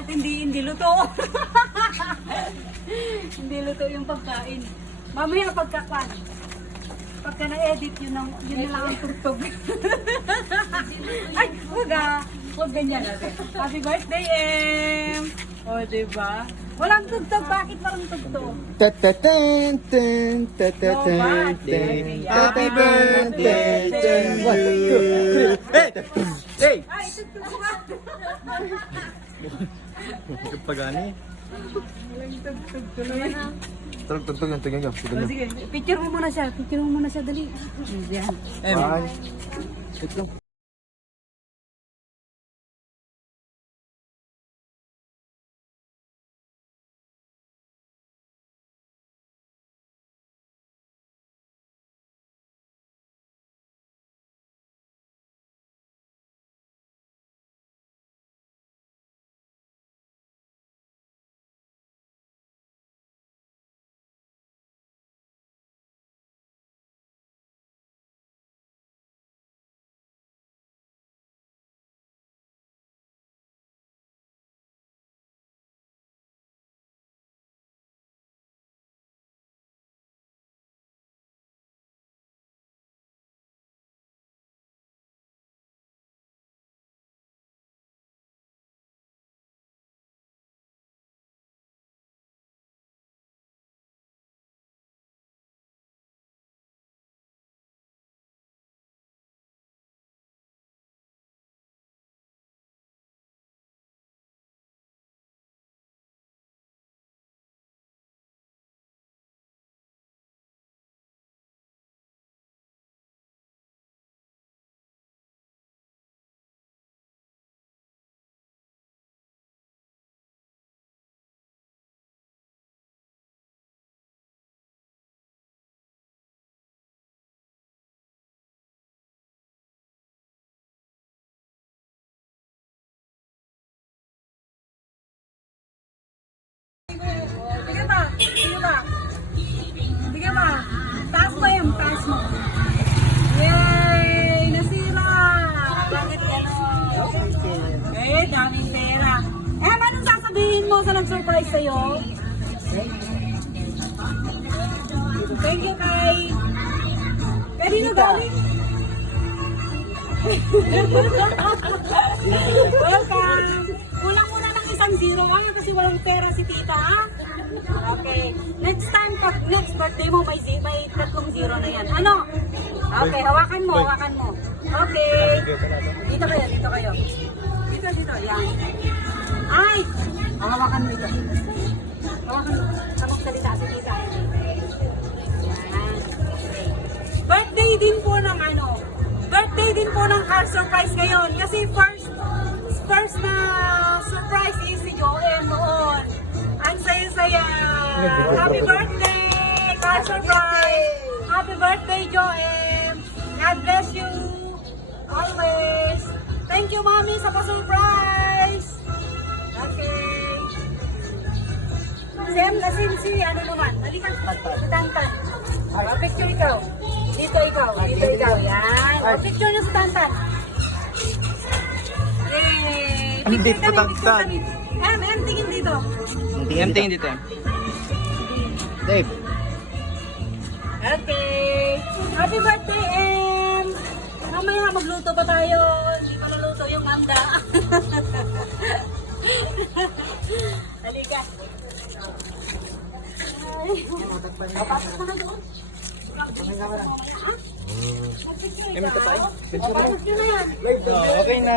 Bert, hindi luto. Hindi luto yung pagkain. Mamaya pagka na-edit, yun na lang ang tugtog. Ay, huwag ganyan natin. Happy birthday, Em! O, diba? Walang tugtog, bakit walang tugtog? Ten, ten, ten, ten, ten, ten. Happy birthday to you. Hey! Ay, tugtog ba? Pagani. Walang tugtog tuloy. Tugtog yung tingin nyo. O, sige, picture mo muna siya. Picture mo muna siya, dali. Yan. Wait lang. Sige ba? Sige ba? Sige ba? Taas mo yung taas mo. Yay! Nasira! Bakit gano'n? Eh, daming pera. Eh, anong sasabihin mo sa nag-surprise sa'yo? Thank you, Kai. Kanino galing? Welcome! Kulang muna ng 1-0 kasi walang pera si tita. Okay. Next time, pag next birthday mo, may 3-0 na yan. Ano? Okay, hawakan mo. Okay. Dito kayo. Dito. Yan. Ay! Hawakan mo ito. Hawakan mo. Samang salita si tita. Yan. Okay. Birthday din po ng car surprise ngayon. Kasi first na surprise is si Joem noon. Ang saya-saya. Happy birthday, car surprise. Happy birthday, Joem. God bless you always. Thank you, Mommy, sa pa-surprise. Okay. Sem, nasin si ano naman. Halika, Tantan. Picture ikaw. Dito ikaw. Yan. Picture niyo sa Tantan. Yay! Ang bit po Tantan. Em, tingin dito. Tingin dito. Dave. Okay. Happy birthday, Em! Mamaya magluto pa tayo. Hindi pa naluto yung manda. Halika. Ay. Papasok na doon. Ito pa. Papasok na yan. Okay na.